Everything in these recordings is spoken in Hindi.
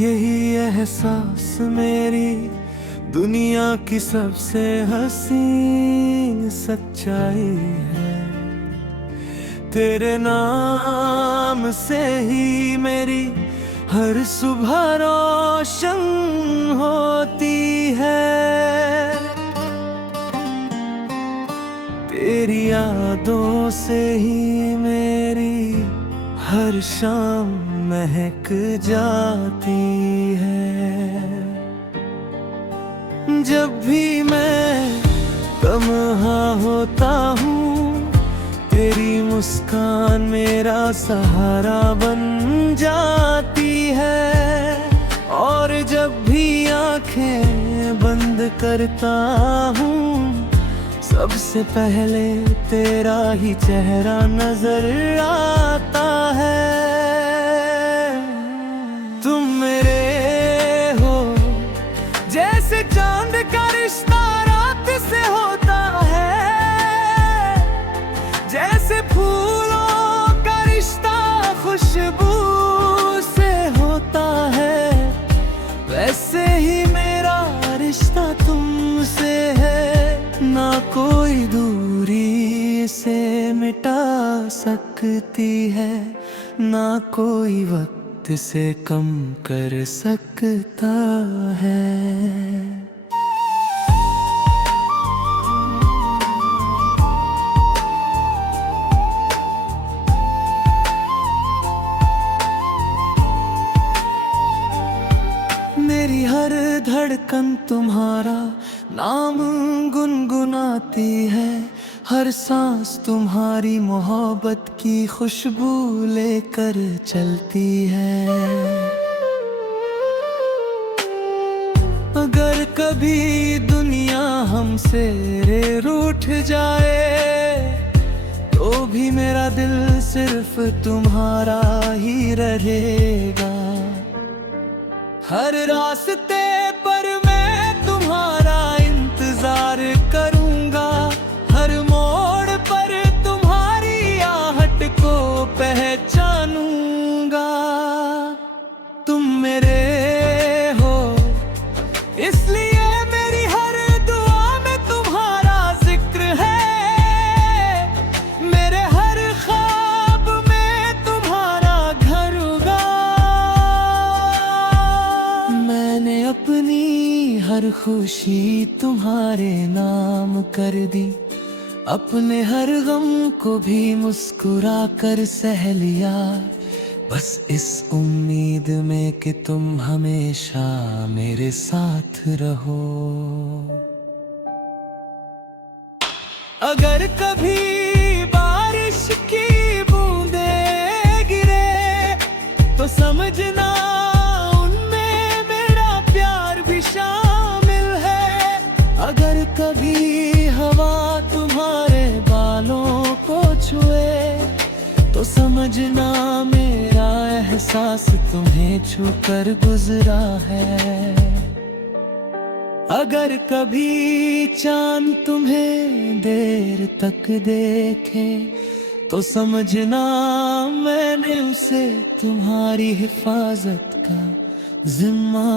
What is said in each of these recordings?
यही एहसास मेरी दुनिया की सबसे हसीन सच्चाई है। तेरे नाम से ही मेरी हर सुबह रोशन होती है। तेरी यादों से ही मेरी हर शाम महक जाती है। जब भी मैं तन्हा होता हूँ, तेरी मुस्कान मेरा सहारा बन जाती है। और जब भी आंखें बंद करता हूँ, सबसे पहले तेरा ही चेहरा नजर आता है। तुम मेरे हो जैसे चांद का रिश्ता रात से होता है, जैसे फूलों का रिश्ता खुशबू से होता है, वैसे ही मेरा रिश्ता तुमसे है। ना कोई दूरी से मिटा सकती है, ना कोई वक्त से कम कर सकता है। मेरी हर धड़कन तुम्हारा नाम गुनगुनाती है, हर सांस तुम्हारी मोहब्बत की खुशबू लेकर चलती है। अगर कभी दुनिया हमसे रूठ जाए, तो भी मेरा दिल सिर्फ तुम्हारा ही रहेगा। हर रास्ते पर मैं तुम्हारा इंतजार करूंगा, हर मोड़ पर तुम्हारी आहट को पहचानूंगा। तुम मेरे हो इसलिए मेरी हर दुआ में तुम्हारा जिक्र है, मेरे हर ख्वाब में तुम्हारा घर होगा। मैंने अपनी हर खुशी तुम्हारे नाम कर दी, अपने हर गम को भी मुस्कुरा कर सह लिया, बस इस उम्मीद में कि तुम हमेशा मेरे साथ रहो। अगर कभी बारिश की बूंदें गिरे, तो समझना उनमें मेरा प्यार भी शामिल है। अगर कभी हवा तुम्हारे बालों को छुए, तो समझना मेरा एहसास तुम्हें छूकर गुजरा है। अगर कभी चांद तुम्हें देर तक देखे, तो समझना मैंने उसे तुम्हारी हिफाजत का जिम्मा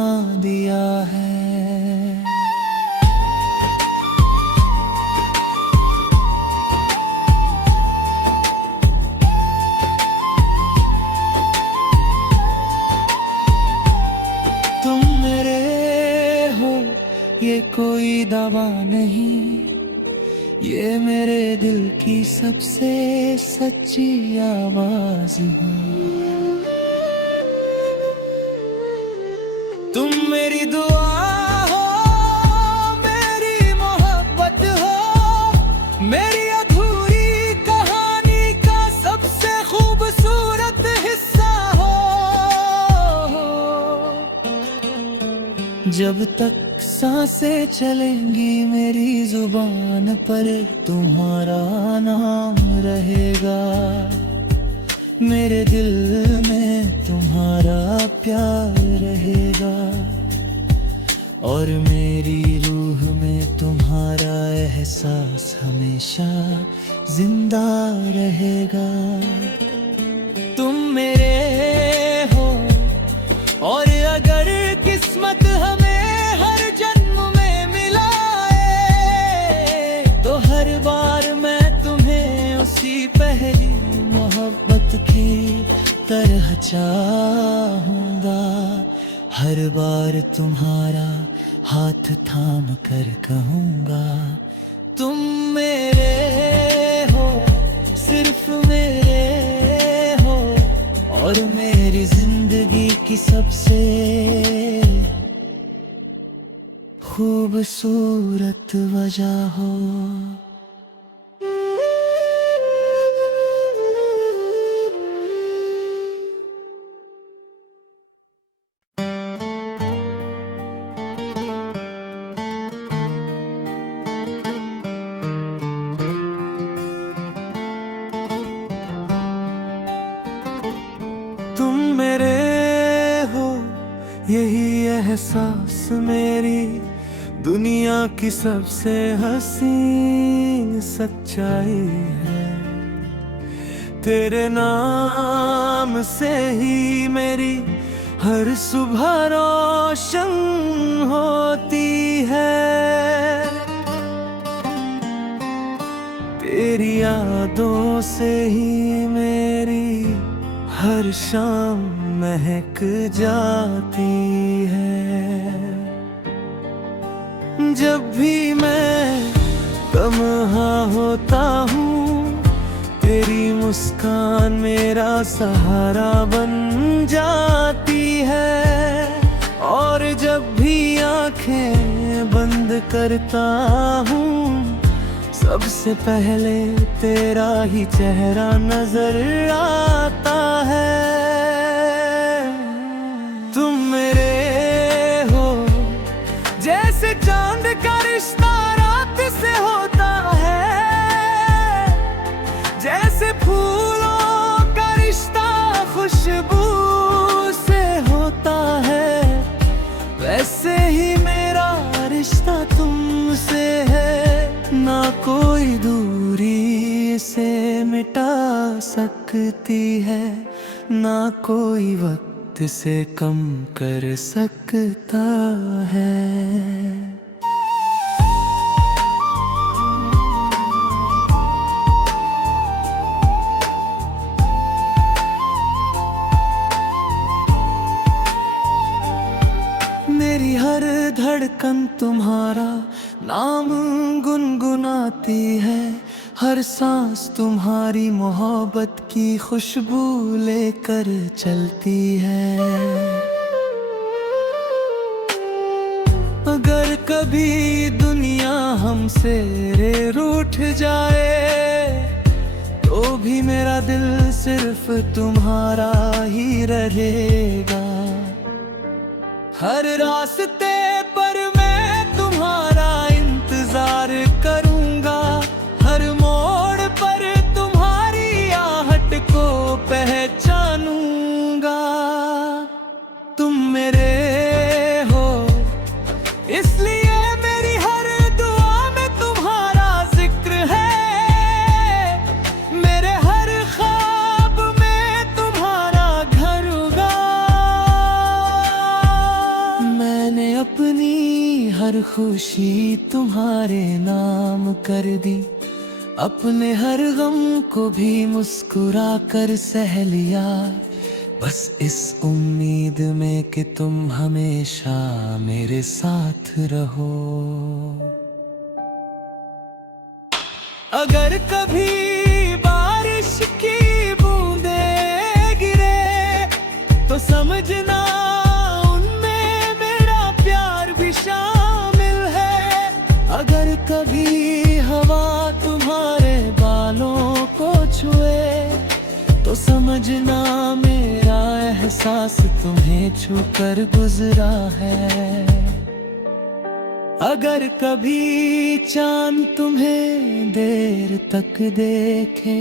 दिया है। ये कोई दावा नहीं, ये मेरे दिल की सबसे सच्ची आवाज है। तुम मेरी दुआ हो, मेरी मोहब्बत हो, मेरी अधूरी कहानी का सबसे खूबसूरत हिस्सा हो। जब तक सांसें चलेंगी मेरी जुबान पर तुम्हारा नाम रहेगा, मेरे दिल में तुम्हारा प्यार रहेगा, और मेरी रूह में तुम्हारा एहसास हमेशा जिंदा रहेगा। तुम मेरे हो और अगर चाहूंगा, हर बार तुम्हारा हाथ थाम कर कहूंगा, तुम मेरे हो, सिर्फ मेरे हो, और मेरी जिंदगी की सबसे खूबसूरत वजह हो। तुम मेरे हो, यही एहसास मेरी दुनिया की सबसे हसीन सच्चाई है। तेरे नाम से ही मेरी हर सुबह रोशन होती है। तेरी यादों से ही मेरी हर शाम महक जाती है। जब भी मैं तन्हा होता हूँ, तेरी मुस्कान मेरा सहारा बन जाती है। और जब भी आंखें बंद करता हूँ, सबसे पहले तेरा ही चेहरा नजर आता है। तुम मेरे हो, जैसे चांद का रिश्ता रात से होता है, जैसे फूलों का रिश्ता खुशबू से होता है, वैसे ही मेरा रिश्ता तुमसे है। ना कोई दूरी से मिटा सकती है, ना कोई वक्त से कम कर सकता है। मेरी हर धड़कन तुम्हारा नाम गुनगुनाती है, हर सांस तुम्हारी मोहब्बत की खुशबू लेकर चलती है। अगर कभी दुनिया हमसे रूठ जाए, तो भी मेरा दिल सिर्फ तुम्हारा ही रहेगा। हर रास्ते पर मैं तुम्हारा इंतजार करूंगा, हर मोड़ पर तुम्हारी आहट को पहचानूंगा। तुम मेरे हो, इसलिए मेरी हर दुआ में तुम्हारा जिक्र है। मेरे हर ख्वाब में तुम्हारा घर होगा। मैंने अपनी हर खुशी तुम्हारे नाम कर दी, अपने हर गम को भी मुस्कुरा कर सह लिया, बस इस उम्मीद में कि तुम हमेशा मेरे साथ रहो। अगर कभी बारिश की बूंदें गिरे, तो समझना उनमें मेरा प्यार भी शामिल है। अगर कभी हवा तुम्हारे बालों को छुए, तो समझना मेरा एहसास तुम्हें छूकर गुजरा है। अगर कभी चांद तुम्हें देर तक देखे,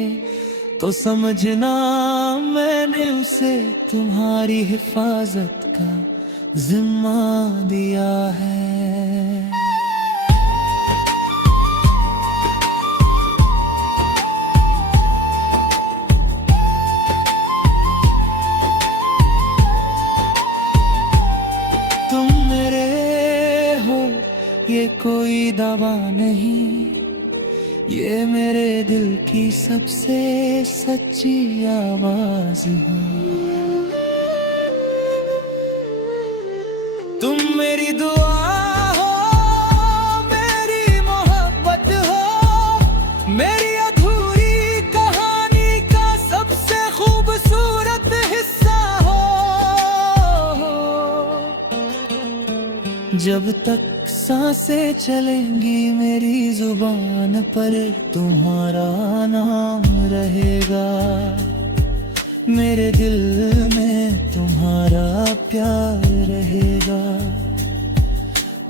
तो समझना मैंने उसे तुम्हारी हिफाजत का जिम्मा दिया है। ये कोई दावा नहीं, ये मेरे दिल की सबसे सच्ची आवाज है। तुम मेरी दुआ हो, मेरी मोहब्बत हो, मेरी अधूरी कहानी का सबसे खूबसूरत हिस्सा हो। जब तक सांसें चलेंगी मेरी जुबान पर तुम्हारा नाम रहेगा, मेरे दिल में तुम्हारा प्यार रहेगा,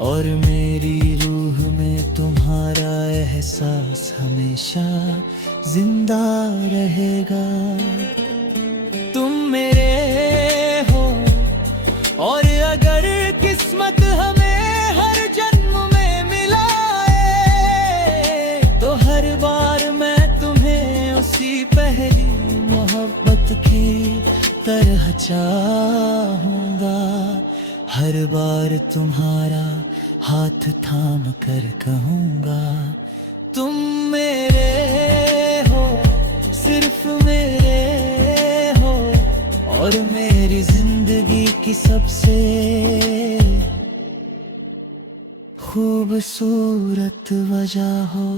और मेरी रूह में तुम्हारा एहसास हमेशा जिंदा रहेगा। तुम मेरे हो, और अगर किस्मत हमें हर जन्म में मिलाए, तो हर बार मैं तुम्हें उसी पहली मोहब्बत की तरह चाहूंगा। हर बार तुम्हारा हाथ थाम कर कहूंगा, तुम मेरे हो, सिर्फ मेरे हो, और मेरी जिंदगी की सबसे खूबसूरत वजह हो।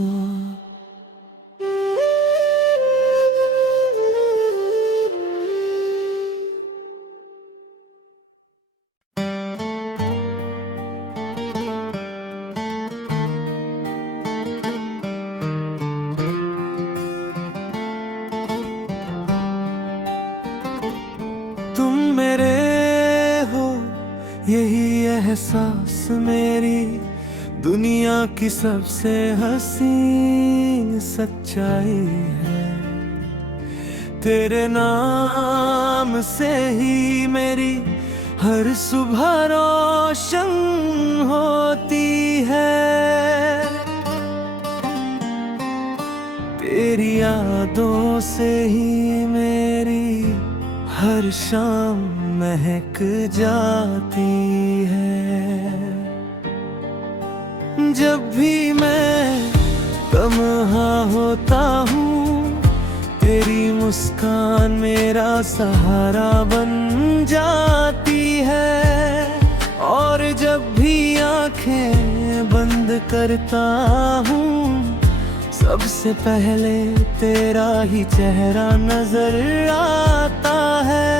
तुम मेरे हो, यही एहसास मेरी दुनिया की सबसे हसीन सच्चाई है। तेरे नाम से ही मेरी हर सुबह रोशन होती है। तेरी यादों से ही मेरी हर शाम महक जाती है। जब भी मैं तन्हा होता हूँ, तेरी मुस्कान मेरा सहारा बन जाती है, और जब भी आंखें बंद करता हूँ, सबसे पहले तेरा ही चेहरा नजर आता है।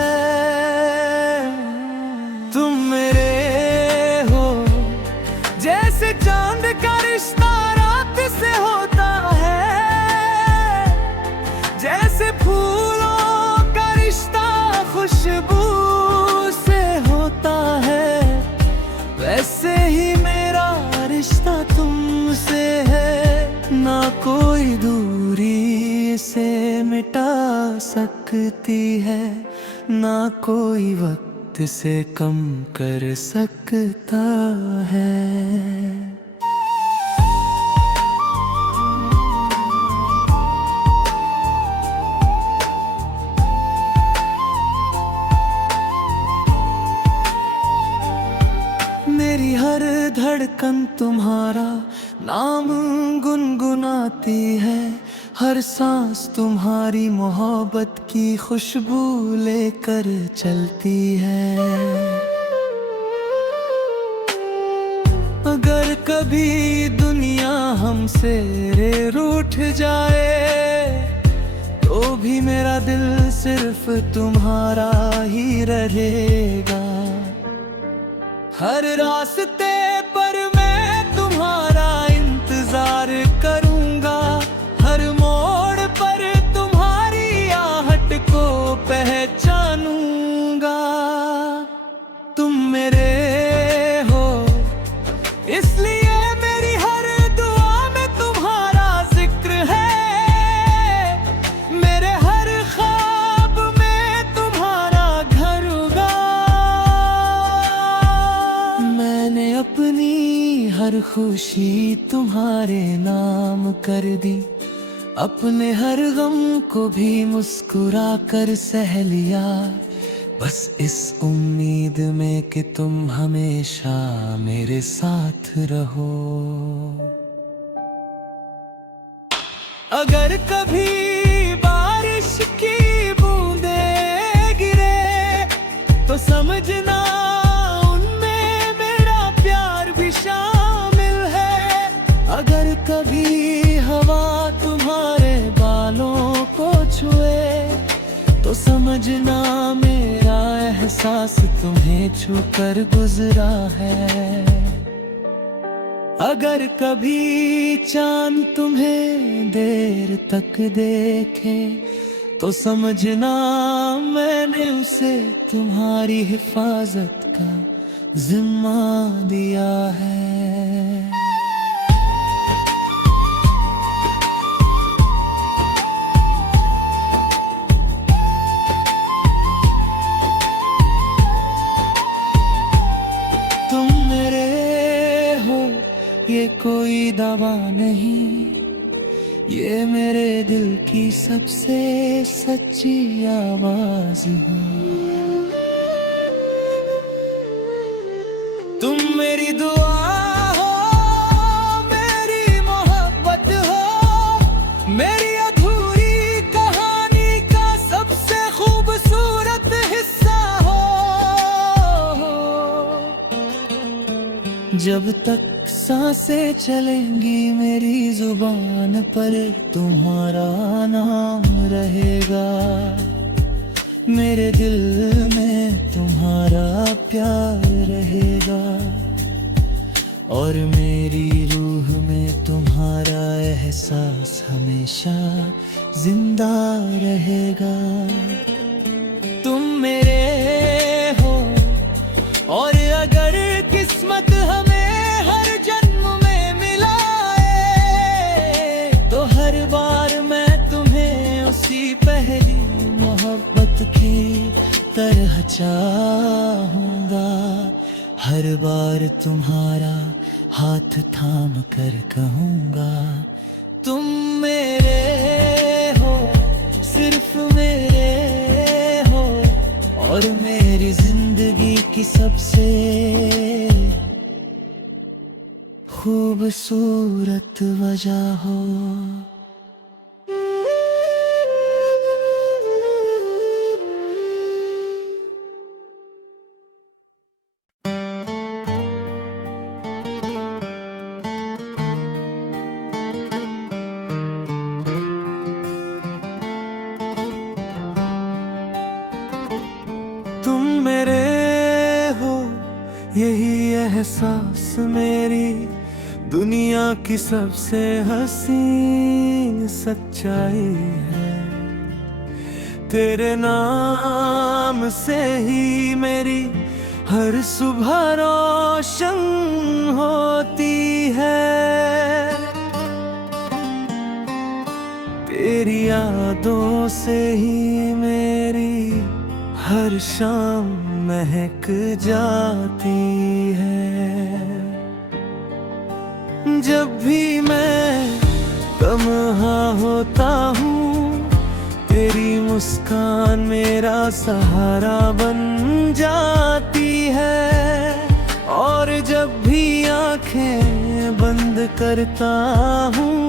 तुम मेरे हो, जैसे चांद का रिश्ता रात से होता है, जैसे फूलों का रिश्ता खुशबू से होता है, वैसे ही मेरा रिश्ता तुमसे है। ना कोई दूरी इसे मिटा सकती है, ना कोई वक्त से कम कर सकता है। मेरी हर धड़कन तुम्हारा नाम गुनगुनाती है, हर सांस तुम्हारी मोहब्बत की खुशबू लेकर चलती है। अगर कभी दुनिया हमसे रूठ जाए, तो भी मेरा दिल सिर्फ तुम्हारा ही रहेगा। हर रास्ते पर मैं तुम्हारा इंतजार करूंगा, हर मोड़ पर तुम्हारी आहट को पहचानूंगा। तुम मेरे हो, इसलिए मेरी हर दुआ में तुम्हारा जिक्र है, मेरे हर ख्वाब में तुम्हारा घर होगा। मैंने अपनी हर खुशी तुम्हारे नाम कर दी, अपने हर गम को भी मुस्कुरा कर सह लिया, बस इस उम्मीद में कि तुम हमेशा मेरे साथ रहो। अगर कभी बारिश की बूंदें गिरे, तो समझना उनमें समझना मेरा एहसास तुम्हें छूकर गुजरा है। अगर कभी चांद तुम्हें देर तक देखे तो समझना मैंने उसे तुम्हारी हिफाजत का जिम्मा दिया है। तुम मेरे हो ये कोई दावा नहीं, ये मेरे दिल की सबसे सच्ची आवाज है। तुम मेरी दुआ हो, मेरी मोहब्बत हो, मेरी अधूरी कहानी का सबसे खूबसूरत हिस्सा हो। जब तक सांसें चलेंगी मेरी जुबान पर तुम्हारा नाम रहेगा। मेरे दिल में तुम्हारा प्यार रहेगा और मेरी रूह में तुम्हारा एहसास हमेशा जिंदा रहेगा। तुम मेरे हो और अगर किस्मत हमें हर जन्म में मिलाए तो हर बार मैं तुम्हें उसी पहली मोहब्बत की तरह चाहूंगा। हर बार तुम्हारा हाथ थाम कर कहूंगा तुम मेरे हो, सिर्फ मेरे हो और मेरी जिंदगी की सबसे खूबसूरत वजह हो। तुम मेरे हो यही एहसास मेरी दुनिया की सबसे हसीन सच्चाई है। तेरे नाम से ही मेरी हर सुबह रोशन होती है। तेरी यादों से ही मेरी हर शाम महक जाती है। जब भी मैं तन्हा होता हूँ तेरी मुस्कान मेरा सहारा बन जाती है और जब भी आंखें बंद करता हूँ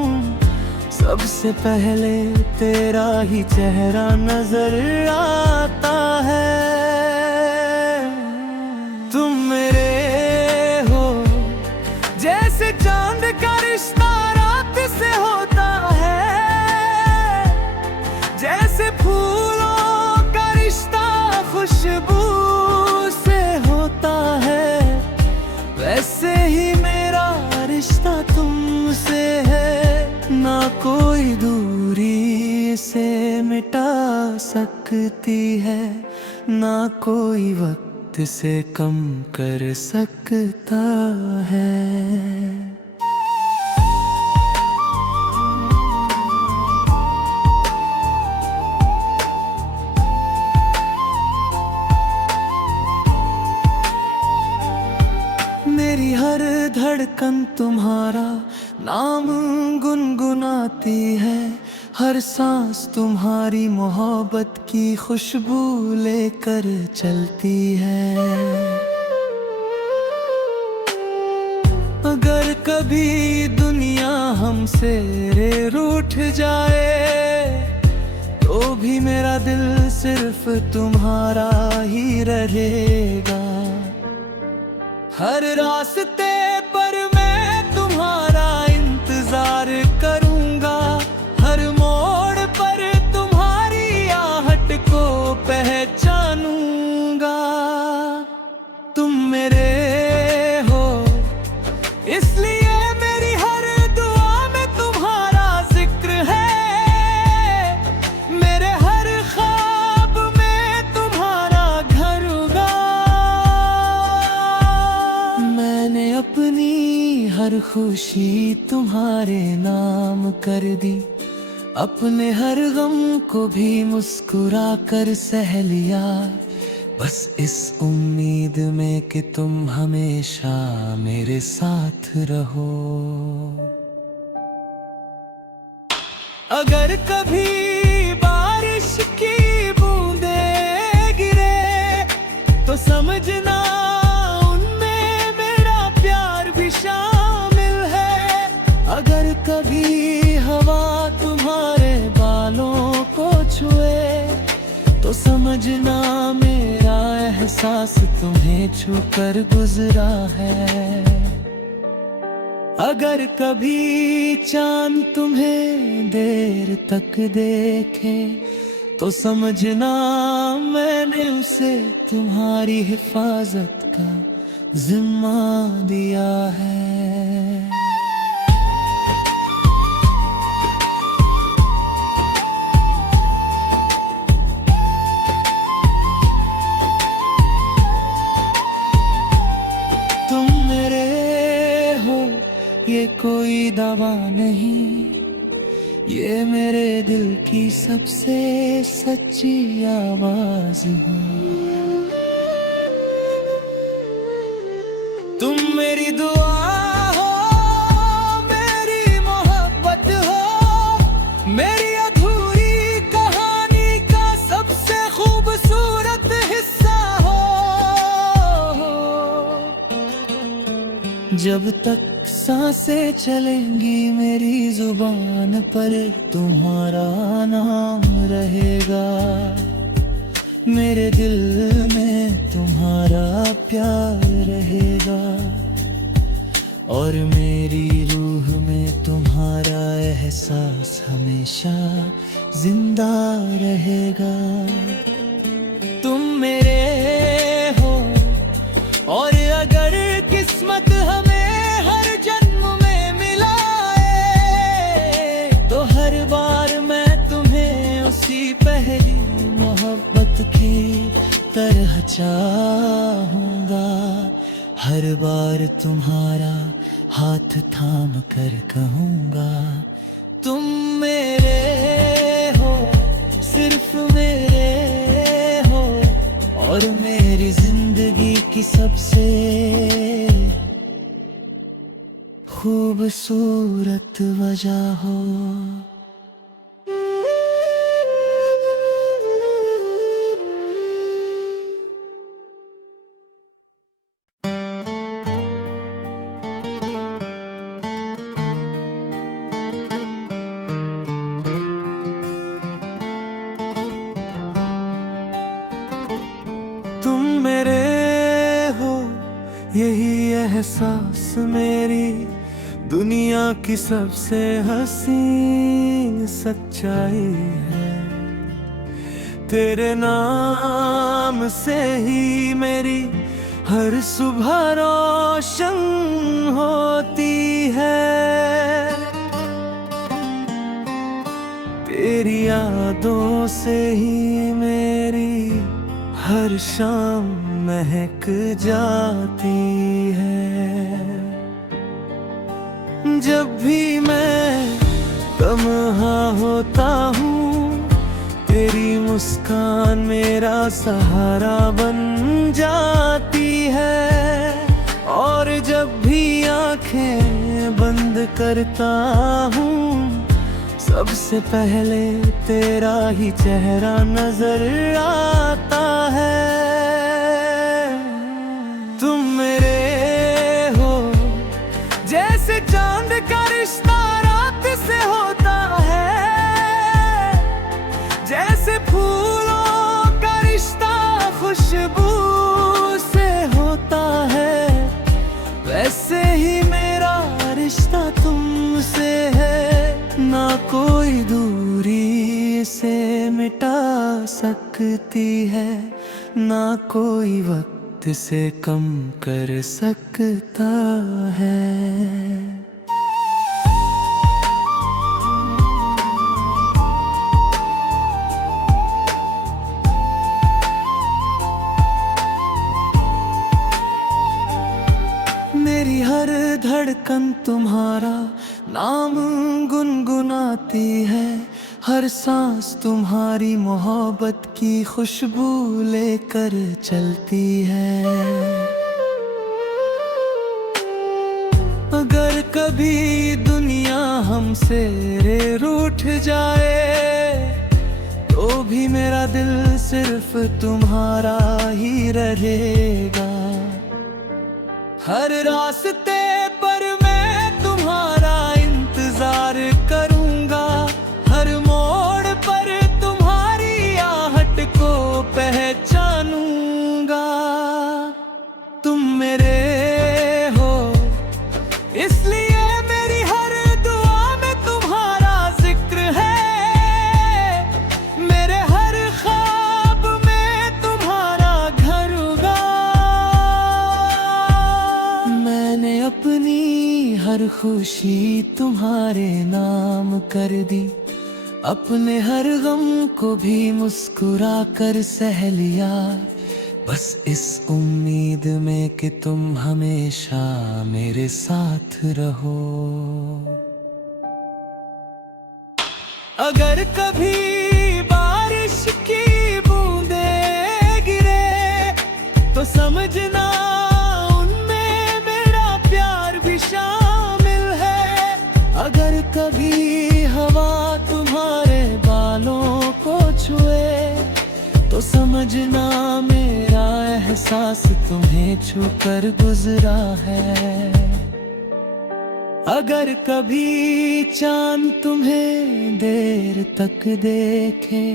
सबसे पहले तेरा ही चेहरा नजर आता है। तुम मेरे हो जैसे चांद का रिश्ता रात से होता है, जैसे फूलों का रिश्ता खुशबू से होता है, वैसे ही मेरा रिश्ता तुमसे है। ना कोई दूरी इसे मिटा सकती है, ना कोई वक्त से कम कर सकता है। मेरी हर धड़कन तुम्हारा नाम गुनगुनाती है, हर सांस तुम्हारी मोहब्बत की खुशबू लेकर चलती है। अगर कभी दुनिया हमसे रूठ जाए तो भी मेरा दिल सिर्फ तुम्हारा ही रहेगा। हर रास्ते पर मैं तुम्हारा इंतजार करूंगा, हर मोड़ पर तुम्हारी आहट को हर खुशी तुम्हारे नाम कर दी, अपने हर गम को भी मुस्कुरा कर सह लिया, बस इस उम्मीद में कि तुम हमेशा मेरे साथ रहो। अगर कभी बारिश की बूंदें गिरे तो समझना उनमें मेरा प्यार भी शामिल है। अगर कभी हवा तुम्हारे बालों को छुए तो समझना मेरा एहसास तुम्हें छूकर गुजरा है। अगर कभी चांद तुम्हें देर तक देखे तो समझना मैंने उसे तुम्हारी हिफाजत का जिम्मा दिया है। तुम मेरे हो ये कोई दावा नहीं, ये मेरे दिल की सबसे सच्ची आवाज हो। तुम मेरी दुआ हो, मेरी मोहब्बत हो, मेरी अधूरी कहानी का सबसे खूबसूरत हिस्सा हो। जब तक सांसें चलेंगी मेरी जुबान पर तुम्हारा नाम रहेगा, मेरे दिल में तुम्हारा प्यार रहेगा और मेरी रूह में तुम्हारा एहसास हमेशा जिंदा रहेगा। तुम मेरे हो और अगर किस्मत हमें हर जन्म में मिलाए तो हर बार मैं तुम्हें उसी पहली मोहब्बत की तरह चाहूंगा। हर बार तुम्हारा हाथ थाम कर कहूंगा, तुम मेरे हो, सिर्फ मेरे हो और मेरी जिंदगी की सबसे खूबसूरत वजह हो। तुम मेरे हो, यही एहसास मेरी दुनिया की सबसे हसीन सच्चाई है। तेरे नाम से ही मेरी हर सुबह रोशन होती है। तेरी यादों से ही मेरी हर शाम महक जाती है। जब भी मैं तन्हा होता हूँ तेरी मुस्कान मेरा सहारा बन जाती है और जब भी आंखें बंद करता हूँ सबसे पहले तेरा ही चेहरा नजर आता है। तुम मेरे हो जैसे चांद का रिश्ता रात से होता है, जैसे फूलों का रिश्ता खुशबू से होता है, वैसे ही मेरा रिश्ता तुमसे है। ना कोई दूरी से मिटा सकती है, ना कोई वक्त से कम कर सकता है। मेरी हर धड़कन तुम्हारा नाम गुनगुनाती है, हर सांस तुम्हारी मोहब्बत की खुशबू लेकर चलती है। अगर कभी दुनिया हमसे रूठ जाए तो भी मेरा दिल सिर्फ तुम्हारा ही रहेगा। हर रास्ते पर मैं तुम्हारा इंतजार करूंगा, हर मोड़ पर तुम्हारी आहट को पहचानूंगा। तुम मेरे हो इसलिए मेरी हर दुआ में तुम्हारा जिक्र है, मेरे हर ख्वाब में तुम्हारा घर होगा। मैंने अपनी हर खुशी तुम्हारे नाम कर दी, अपने हर गम को भी मुस्कुरा कर सह लिया, बस इस उम्मीद में कि तुम हमेशा मेरे साथ रहो। अगर कभी बारिश की बूंदें गिरे तो समझना उनमें मेरा प्यार भी शामिल है। अगर कभी हवा तुम्हारे बालों को छुए तो समझना मेरा एहसास तुम्हें छूकर गुजरा है। अगर कभी चांद तुम्हें देर तक देखे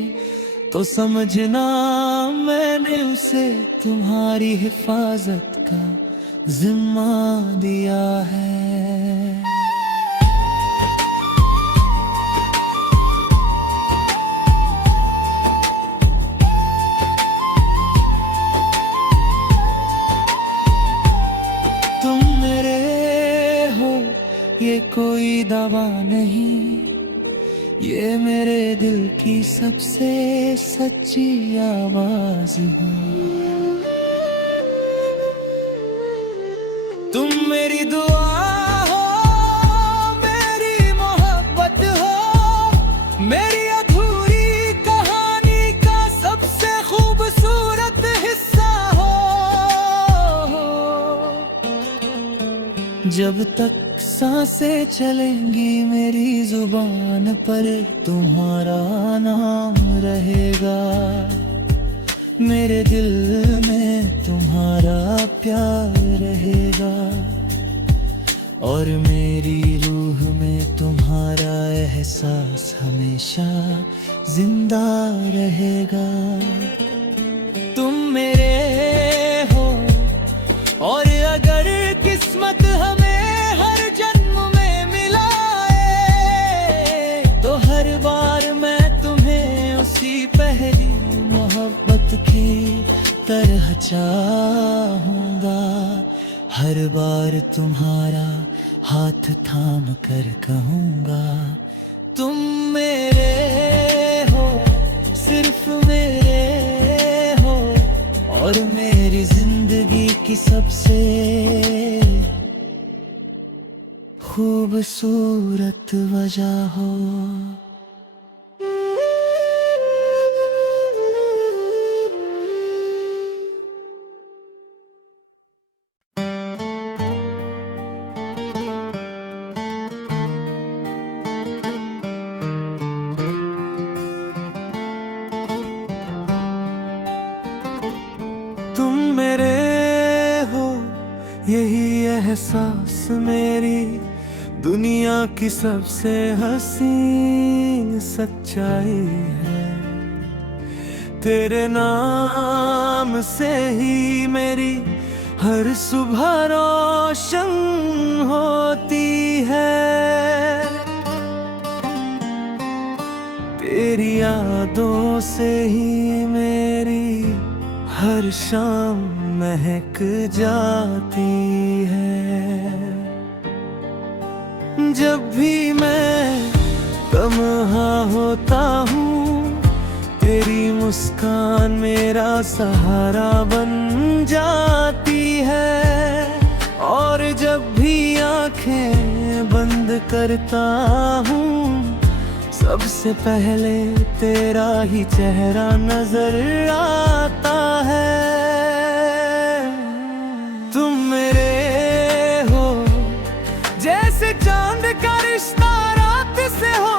तो समझना मैंने उसे तुम्हारी हिफाजत का जिम्मा दिया है। ये कोई दावा नहीं, ये मेरे दिल की सबसे सच्ची आवाज है। तुम मेरी दुआ हो, मेरी मोहब्बत हो, मेरी अधूरी कहानी का सबसे खूबसूरत हिस्सा हो। जब तक सांसें चलेंगी मेरी जुबान पर तुम्हारा नाम रहेगा, मेरे दिल में तुम्हारा प्यार रहेगा, और मेरी रूह में तुम्हारा एहसास हमेशा जिंदा रहेगा। तुम मेरे हो और अगर किस्मत हमें हर जन्म में मिलाए तो हर बार मैं तुम्हें उसी पहली मोहब्बत की तरह चाहूंगा। हर बार तुम्हारा हाथ थाम कर कहूंगा, तुम मेरे हो, सिर्फ मेरे हो, और मेरी जिंदगी की सबसे खूबसूरत वजह हो। तुम मेरे हो, यही एहसास मेरी दुनिया की सबसे हसीन सच्चाई है। तेरे नाम से ही मेरी हर सुबह रोशन होती है। तेरी यादों से ही मेरी हर शाम महक जाती है। जब भी मैं तन्हा होता हूँ तेरी मुस्कान मेरा सहारा बन जाती है, और जब आंखें बंद करता हूँ, सबसे पहले तेरा ही चेहरा नजर आता है। तुम मेरे हो जैसे चांद का रिश्ता रात से हो